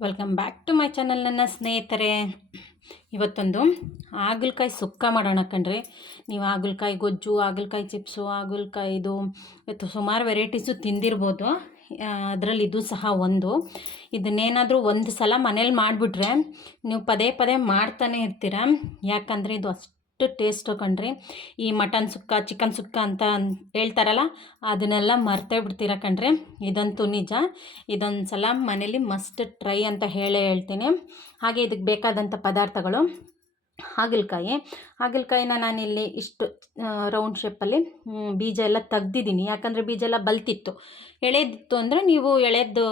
Welcome back to my channel ನನ್ನ ಸ್ನೇಹಿತರೆ. ಇವತ್ತೊಂದು ಹಾಗಲಕಾಯಿ ಸುಕ್ಕ ಮಾಡೋಣ ಕಣ್ರಿ. ನೀವು ಹಾಗಲಕಾಯಿ ಗೊಜ್ಜು, ಹಾಗಲಕಾಯಿ ಚಿಪ್ಸು, ಹಾಗಲಕಾಯಿದು ಇವತ್ತು ಸುಮಾರು ವೆರೈಟೀಸು ತಿಂದಿರ್ಬೋದು. ಅದರಲ್ಲಿ ಇದು ಸಹ ಒಂದು. ಇದನ್ನೇನಾದರೂ ಒಂದು ಸಲ ಮನೇಲಿ ಮಾಡಿಬಿಟ್ರೆ ನೀವು ಪದೇ ಪದೇ ಮಾಡ್ತಾನೆ ಇರ್ತೀರ. ಯಾಕಂದರೆ ಇದು ಅಷ್ಟು ಟೇಸ್ಟು ಕಣ್ರಿ. ಈ ಮಟನ್ ಸುಕ್ಕ ಚಿಕನ್ ಸುಕ್ಕ ಅಂತ ಹೇಳ್ತಾರಲ್ಲ, ಅದನ್ನೆಲ್ಲ ಮರ್ತೇ ಬಿಡ್ತೀರ ಕಣ್ರಿ. ಇದಂತೂ ನಿಜ. ಇದೊಂದು ಸಲ ಮನೇಲಿ ಮಸ್ಟ್ ಟ್ರೈ ಅಂತ ಹೇಳೇ ಹೇಳ್ತೀನಿ. ಹಾಗೆ ಇದಕ್ಕೆ ಬೇಕಾದಂಥ ಪದಾರ್ಥಗಳು, ಹಾಗಲಕಾಯಿ. ಹಾಗಲಕಾಯಿನ ನಾನಿಲ್ಲಿ ಇಷ್ಟು ರೌಂಡ್ ಶೇಪಲ್ಲಿ ಬೀಜ ಎಲ್ಲ ತೆಗ್ದಿದ್ದೀನಿ. ಯಾಕಂದರೆ ಬೀಜ ಎಲ್ಲ ಬಲ್ತಿತ್ತು. ಎಳೆದಿತ್ತು ಅಂದರೆ ನೀವು ಎಳೆದು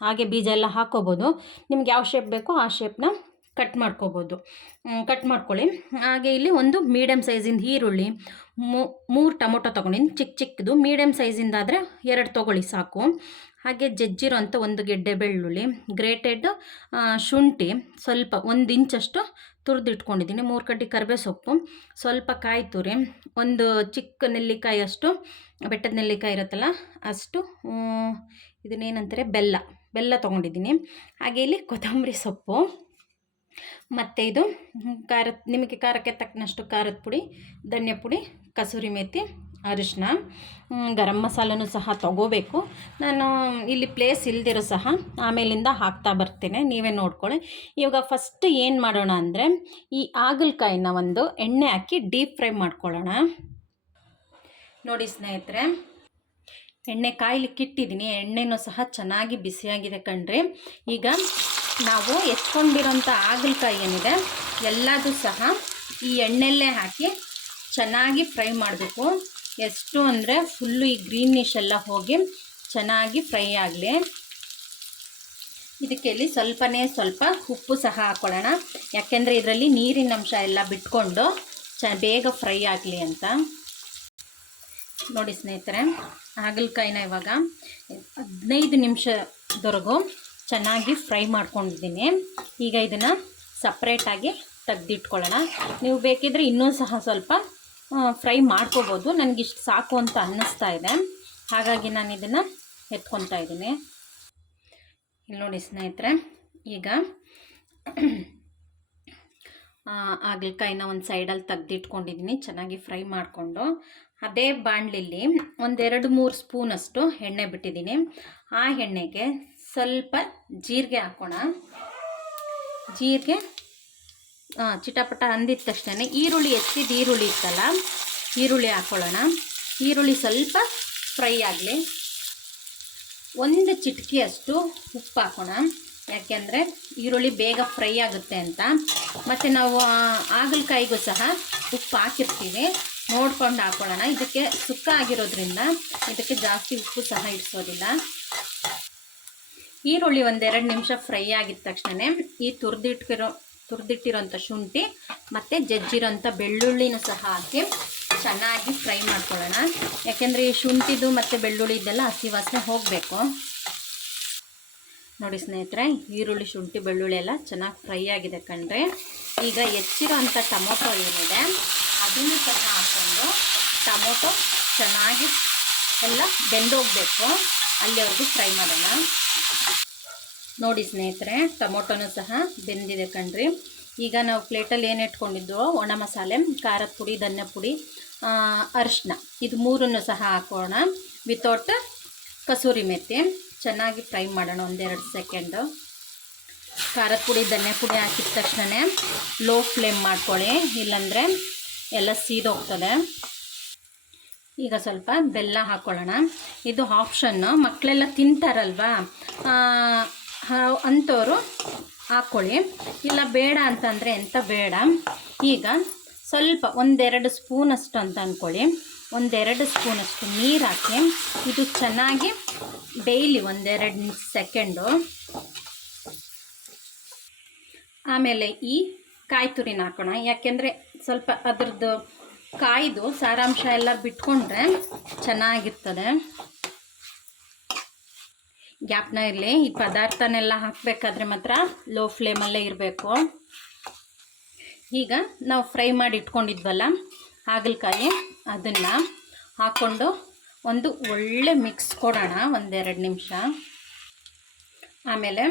ಹಾಗೆ ಬೀಜ ಎಲ್ಲ ಹಾಕೋಬೋದು. ನಿಮ್ಗೆ ಯಾವ ಶೇಪ್ ಬೇಕೋ ಆ ಶೇಪ್ನ ಕಟ್ ಮಾಡ್ಕೋಬೋದು. ಕಟ್ ಮಾಡ್ಕೊಳ್ಳಿ. ಹಾಗೆ ಇಲ್ಲಿ ಒಂದು ಮೀಡಿಯಮ್ ಸೈಜಿಂದ ಈರುಳ್ಳಿ ಮೂರು ಟೊಮೊಟೊ ತೊಗೊಂಡಿನಿ ಚಿಕ್ಕ ಚಿಕ್ಕದು ಮೀಡಿಯಮ್ ಸೈಜಿಂದಾದರೆ ಎರಡು ತೊಗೊಳ್ಳಿ ಸಾಕು. ಹಾಗೆ ಜಜ್ಜಿರೋ ಅಂಥ ಒಂದು ಗೆಡ್ಡೆ ಬೆಳ್ಳುಳ್ಳಿ ಗ್ರೇಟೆಡ್ ಶುಂಠಿ, ಸ್ವಲ್ಪ ಒಂದು ಇಂಚಷ್ಟು ತುರಿದಿಟ್ಕೊಂಡಿದ್ದೀನಿ. ಮೂರು ಕಡ್ಡಿ ಕರಿಬೇ ಸೊಪ್ಪು ಸ್ವಲ್ಪ ಕಾಯಿ ತುರಿ, ಒಂದು ಚಿಕ್ಕ ನೆಲ್ಲಿಕಾಯಿ ಅಷ್ಟು, ಬೆಟ್ಟದ ನೆಲ್ಲಿಕಾಯಿ ಇರುತ್ತಲ್ಲ ಅಷ್ಟು ಇದನ್ನೇನಂತಾರೆ, ಬೆಲ್ಲ ಬೆಲ್ಲ ತೊಗೊಂಡಿದ್ದೀನಿ. ಹಾಗೆ ಇಲ್ಲಿ ಕೊತ್ತಂಬರಿ ಸೊಪ್ಪು. ಮತ್ತು ಇದು ಖಾರದ, ನಿಮಗೆ ಖಾರಕ್ಕೆ ತಕ್ಕನಷ್ಟು ಖಾರದ ಪುಡಿ, ಧನ್ಯ ಪುಡಿ, ಕಸೂರಿ ಮೇಥಿ ಅರಿಶಿನ ಗರಂ ಮಸಾಲನೂ ಸಹ ತಗೋಬೇಕು. ನಾನು ಇಲ್ಲಿ ಪ್ಲೇಸ್ ಇಲ್ದಿರೋ ಸಹ ಆಮೇಲಿಂದ ಹಾಕ್ತಾ ಬರ್ತೇನೆ, ನೀವೇ ನೋಡ್ಕೊಳ್ಳಿ. ಇವಾಗ ಫಸ್ಟ್ ಏನು ಮಾಡೋಣ ಅಂದರೆ, ಈ ಹಾಗಲಕಾಯಿನ ಒಂದು ಎಣ್ಣೆ ಹಾಕಿ ಡೀಪ್ ಫ್ರೈ ಮಾಡ್ಕೊಳ್ಳೋಣ. ನೋಡಿ ಸ್ನೇಹಿತರೆ, ಎಣ್ಣೆ ಕಾಯ್ಲಿಕ್ಕೆ ಇಟ್ಟಿದ್ದೀನಿ, ಎಣ್ಣೆನೂ ಸಹ ಚೆನ್ನಾಗಿ ಬಿಸಿಯಾಗಿದೆ ಕಣ್ರಿ. ಈಗ ನಾವು ಎತ್ಕೊಂಡಿರೋಂಥ ಹಾಗಲಕಾಯಿ ಏನಿದೆ, ಎಲ್ಲದೂ ಸಹ ಈ ಎಣ್ಣೆಲ್ಲೇ ಹಾಕಿ ಚೆನ್ನಾಗಿ ಫ್ರೈ ಮಾಡಬೇಕು. ಎಷ್ಟು ಅಂದರೆ ಫುಲ್ಲು ಈ ಗ್ರೀನಿಶ್ ಎಲ್ಲ ಹೋಗಿ ಚೆನ್ನಾಗಿ ಫ್ರೈ ಆಗಲಿ. ಇದಕ್ಕೆ ಇಲ್ಲಿ ಸ್ವಲ್ಪನೇ ಸ್ವಲ್ಪ ಉಪ್ಪು ಸಹ ಹಾಕ್ಕೊಳ್ಳೋಣ ಯಾಕೆಂದರೆ ಇದರಲ್ಲಿ ನೀರಿನ ಅಂಶ ಎಲ್ಲ ಬಿಟ್ಕೊಂಡು ಚ, ಬೇಗ ಫ್ರೈ ಆಗಲಿ ಅಂತ. ನೋಡಿ ಸ್ನೇಹಿತರೆ ಹಾಗಲಕಾಯಿನ ಇವಾಗ ಹದಿನೈದು ನಿಮಿಷದವರೆಗೂ ಚೆನ್ನಾಗಿ ಫ್ರೈ ಮಾಡ್ಕೊಂಡಿದ್ದೀನಿ. ಈಗ ಇದನ್ನು ಸಪ್ರೇಟಾಗಿ ತೆಗ್ದಿಟ್ಕೊಳ್ಳೋಣ. ನೀವು ಬೇಕಿದ್ರೆ ಇನ್ನೂ ಸಹ ಸ್ವಲ್ಪ ಫ್ರೈ ಮಾಡ್ಕೋಬೋದು. ನನಗಿಷ್ಟು ಸಾಕು ಅಂತ ಅನ್ನಿಸ್ತಾ ಇದೆ. ಹಾಗಾಗಿ ನಾನು ಇದನ್ನು ಎತ್ಕೊತಾ ಇದ್ದೀನಿ. ಇಲ್ಲಿ ನೋಡಿ ಸ್ನೇಹಿತರೆ, ಈಗ ಹಾಗಲಕಾಯಿನ ಒಂದು ಸೈಡಲ್ಲಿ ತೆಗ್ದಿಟ್ಕೊಂಡಿದ್ದೀನಿ. ಚೆನ್ನಾಗಿ ಫ್ರೈ ಮಾಡಿಕೊಂಡು. ಅದೇ ಬಾಣಲಿಲಿ ಒಂದೆರಡು ಮೂರು ಸ್ಪೂನಷ್ಟು ಎಣ್ಣೆ ಬಿಟ್ಟಿದ್ದೀನಿ. ಆ ಎಣ್ಣೆಗೆ ಸ್ವಲ್ಪ ಜೀರಿಗೆ ಹಾಕೋಣ. ಜೀರಿಗೆ ಚಿಟಪಟ ಅಂದಿದ ತಕ್ಷಣ ಈರುಳ್ಳಿ ಹೆಚ್ಚಿದ ಈರುಳ್ಳಿ ಇತ್ತಲ್ಲ, ಈರುಳ್ಳಿ ಹಾಕ್ಕೊಳ್ಳೋಣ ಈರುಳ್ಳಿ ಸ್ವಲ್ಪ ಫ್ರೈ ಆಗಲಿ. ಒಂದು ಚಿಟಕಿಯಷ್ಟು ಉಪ್ಪು ಹಾಕೋಣ. ಯಾಕೆಂದರೆ ಈರುಳ್ಳಿ ಬೇಗ ಫ್ರೈ ಆಗುತ್ತೆ ಅಂತ. ಮತ್ತು ನಾವು ಹಾಗಲಕಾಯಿಗೂ ಸಹ ಉಪ್ಪು ಹಾಕಿರ್ತೀವಿ. ನೋಡ್ಕೊಂಡು ಹಾಕೊಳ್ಳೋಣ. ಇದಕ್ಕೆ ಸುಕ್ಕ ಆಗಿರೋದ್ರಿಂದ ಇದಕ್ಕೆ ಜಾಸ್ತಿ ಉಪ್ಪು ಸಹ ಇಡಿಸೋದಿಲ್ಲ. ಈರುಳ್ಳಿ ಒಂದೆರಡು ನಿಮಿಷ ಫ್ರೈ ಆಗಿದ ತಕ್ಷಣ ಈ ತುರಿದಿಟ್ಟಿರೋ, ತುರಿದಿಟ್ಟಿರೋಂಥ ಶುಂಠಿ ಮತ್ತು ಜಜ್ಜಿರೋಂಥ ಬೆಳ್ಳುಳ್ಳಿನೂ ಸಹ ಹಾಕಿ ಚೆನ್ನಾಗಿ ಫ್ರೈ ಮಾಡ್ಕೊಳ್ಳೋಣ. ಯಾಕೆಂದರೆ ಈ ಶುಂಠಿದು ಮತ್ತು ಬೆಳ್ಳುಳ್ಳಿ ಇದೆಲ್ಲ ಹಸಿ ವಾಸನೆ ಹೋಗಬೇಕು. ನೋಡಿ ಸ್ನೇಹಿತರೆ, ಈರುಳ್ಳಿ, ಶುಂಠಿ, ಬೆಳ್ಳುಳ್ಳಿ ಎಲ್ಲ ಚೆನ್ನಾಗಿ ಫ್ರೈ ಆಗಿದೆ ಕಂಡ್ರೆ ಈಗ ಹೆಚ್ಚಿರೋ ಅಂಥ ಟೊಮೊಟೊ ಏನಿದೆ, ಅದನ್ನು ಸಹ ಹಾಕ್ಕೊಂಡು ಟೊಮೊಟೊ ಚೆನ್ನಾಗಿ ಎಲ್ಲ ಬೆಂದೋಗಬೇಕು ಅಲ್ಲಿವರೆಗೂ ಫ್ರೈ ಮಾಡೋಣ. ನೋಡಿ ಸ್ನೇಹಿತರೆ, ಟೊಮೊಟೊನೂ ಸಹ ಬೆಂದಿದೆ ಕಣ್ರಿ. ಈಗ ನಾವು ಪ್ಲೇಟಲ್ಲಿ ಏನು ಇಟ್ಕೊಂಡಿದ್ದೋ ಒಣ ಮಸಾಲೆ, ಖಾರದ ಪುಡಿ, ಧನ್ಯ ಪುಡಿ ಅರಿಶಿನ ಇದು ಮೂರನ್ನು ಸಹ ಹಾಕೋಣ. ವಿತೌಟ್ ಕಸೂರಿ ಮೆತ್ತೆ ಚೆನ್ನಾಗಿ ಫ್ರೈ ಮಾಡೋಣ ಒಂದೆರಡು ಸೆಕೆಂಡು ಖಾರದ ಪುಡಿ, ಧನ್ಯ ಪುಡಿ ಹಾಕಿದ ತಕ್ಷಣವೇ ಲೋ ಫ್ಲೇಮ್ ಮಾಡ್ಕೊಳ್ಳಿ. ಇಲ್ಲಾಂದರೆ ಎಲ್ಲ ಸೀದೋಗ್ತದೆ. ಈಗ ಸ್ವಲ್ಪ ಬೆಲ್ಲ ಹಾಕ್ಕೊಳ್ಳೋಣ ಇದು ಆಪ್ಷನ್ನು ಮಕ್ಕಳೆಲ್ಲ ತಿಂತಾರಲ್ವಾ? ಅಂಥವರು ಹಾಕ್ಕೊಳ್ಳಿ ಇಲ್ಲ ಬೇಡ ಅಂತಂದರೆ ಎಂಥ ಬೇಡ. ಈಗ ಸ್ವಲ್ಪ ಒಂದೆರಡು ಸ್ಪೂನಷ್ಟು ಅಂತ ಅಂದ್ಕೊಳ್ಳಿ ಒಂದೆರಡು ಸ್ಪೂನಷ್ಟು ನೀರು ಹಾಕಿ. ಇದು ಚೆನ್ನಾಗಿ ಡೈಲಿ ಒಂದೆರಡು ಸೆಕೆಂಡು. ಆಮೇಲೆ ಈ ಕಾಯಿ ತುರಿನ ಹಾಕೋಣ. ಯಾಕೆಂದರೆ ಸ್ವಲ್ಪ ಅದ್ರದ್ದು ಕಾಯ್ದು ಸಾರಾಂಶ ಎಲ್ಲ ಬಿಟ್ಕೊಂಡ್ರೆ ಚೆನ್ನಾಗಿರ್ತದೆ. ಗ್ಯಾಪ್ನ ಇರಲಿ, ಈ ಪದಾರ್ಥನೆಲ್ಲ ಹಾಕಬೇಕಾದ್ರೆ ಮಾತ್ರ ಲೋ ಫ್ಲೇಮಲ್ಲೇ ಇರಬೇಕು. ಈಗ ನಾವು ಫ್ರೈ ಮಾಡಿ ಇಟ್ಕೊಂಡಿದ್ವಲ್ಲ, ಹಾಗಲಕಾಯಿ ಅದನ್ನು ಹಾಕ್ಕೊಂಡು ಒಂದು ಒಳ್ಳೆ ಮಿಕ್ಸ್ ಕೊಡೋಣ, ಒಂದೆರಡು ನಿಮಿಷ. ಆಮೇಲೆ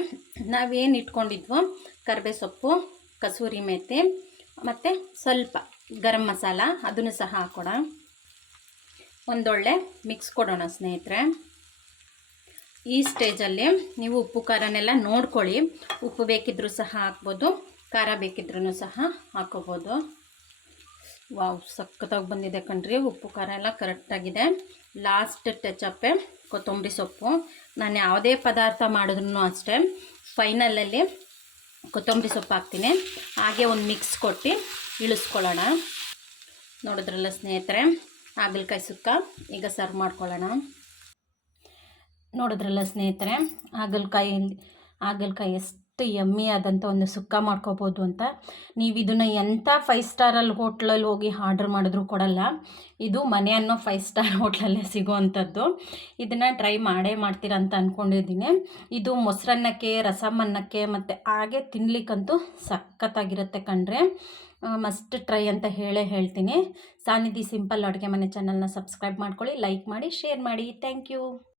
ನಾವೇನು ಇಟ್ಕೊಂಡಿದ್ವೋ, ಕರಿಬೇಸೊಪ್ಪು, ಕಸೂರಿ ಮೇಥಿ ಮತ್ತು ಸ್ವಲ್ಪ ಗರಂ ಮಸಾಲ, ಅದನ್ನು ಸಹ ಹಾಕೋಣ ಒಂದೊಳ್ಳೆ ಮಿಕ್ಸ್ ಕೊಡೋಣ ಸ್ನೇಹಿತರೆ. ಈ ಸ್ಟೇಜಲ್ಲಿ ನೀವು ಉಪ್ಪು, ಖಾರನೆಲ್ಲ ನೋಡ್ಕೊಳ್ಳಿ. ಉಪ್ಪು ಬೇಕಿದ್ರೂ ಸಹ ಹಾಕ್ಬೋದು, ಖಾರ ಬೇಕಿದ್ರೂ ಸಹ ಹಾಕೋಬೋದು ವಾವ್, ಸಖತ್ತಾಗಿ ಬಂದಿದೆ ಕಣ್ರಿ. ಉಪ್ಪು, ಖಾರ ಎಲ್ಲ ಕರೆಕ್ಟಾಗಿದೆ ಲಾಸ್ಟ್ ಟಚಪ್ಪೆ ಕೊತ್ತಂಬರಿ ಸೊಪ್ಪು. ನಾನು ಯಾವುದೇ ಪದಾರ್ಥ ಮಾಡಿದ್ರೂ ಅಷ್ಟೇ. ಫೈನಲಲ್ಲಿ ಕೊತ್ತಂಬರಿ ಸೊಪ್ಪು ಹಾಕ್ತೀನಿ. ಹಾಗೆ ಒಂದು ಮಿಕ್ಸ್ ಕೊಟ್ಟು ಇಳಿಸ್ಕೊಳ್ಳೋಣ. ನೋಡಿದ್ರಲ್ಲ ಸ್ನೇಹಿತರೆ, ಹಾಗಲಕಾಯಿ ಸುಕ್ಕ ಈಗ ಸರ್ವ್ ಮಾಡ್ಕೊಳ್ಳೋಣ. ನೋಡಿದ್ರಲ್ಲ ಸ್ನೇಹಿತರೆ, ಹಾಗಲಕಾಯಿ ಹಾಗಲಕಾಯಿ ಎಷ್ಟು ಯಮ್ಮಿ ಆದಂಥ ಒಂದು ಸುಕ್ಕ ಮಾಡ್ಕೋಬೋದು ಅಂತ. ನೀವು ಇದನ್ನು ಎಂಥ ಫೈವ್ ಸ್ಟಾರಲ್ಲಿ ಹೋಟ್ಲಲ್ಲಿ ಹೋಗಿ ಆರ್ಡ್ರ್ ಮಾಡಿದ್ರು ಕೊಡಲ್ಲ. ಇದು ಮನೆ ಅನ್ನೋ ಫೈವ್ ಸ್ಟಾರ್ ಹೋಟ್ಲಲ್ಲೇ ಸಿಗೋವಂಥದ್ದು. ಇದನ್ನು ಟ್ರೈ ಮಾಡೇ ಮಾಡ್ತೀರ ಅಂತ ಅಂದ್ಕೊಂಡಿದ್ದೀನಿ ಇದು ಮೊಸರನ್ನಕ್ಕೆ, ರಸಮನ್ನಕ್ಕೆ ಮತ್ತು ಹಾಗೆ ತಿನ್ಲಿಕ್ಕಂತೂ ಸಖತ್ತಾಗಿರುತ್ತೆ ಕಣ್ರೆ. ಮಸ್ಟ್ ಟ್ರೈ ಅಂತ ಹೇಳೇ ಹೇಳ್ತೀನಿ. ಸಾನಿಧಿ ಸಿಂಪಲ್ ಅಡುಗೆ ಮನೆ ಚಾನಲ್ನ ಸಬ್ಸ್ಕ್ರೈಬ್ ಮಾಡ್ಕೊಳ್ಳಿ ಲೈಕ್ ಮಾಡಿ ಶೇರ್ ಮಾಡಿ. Thank you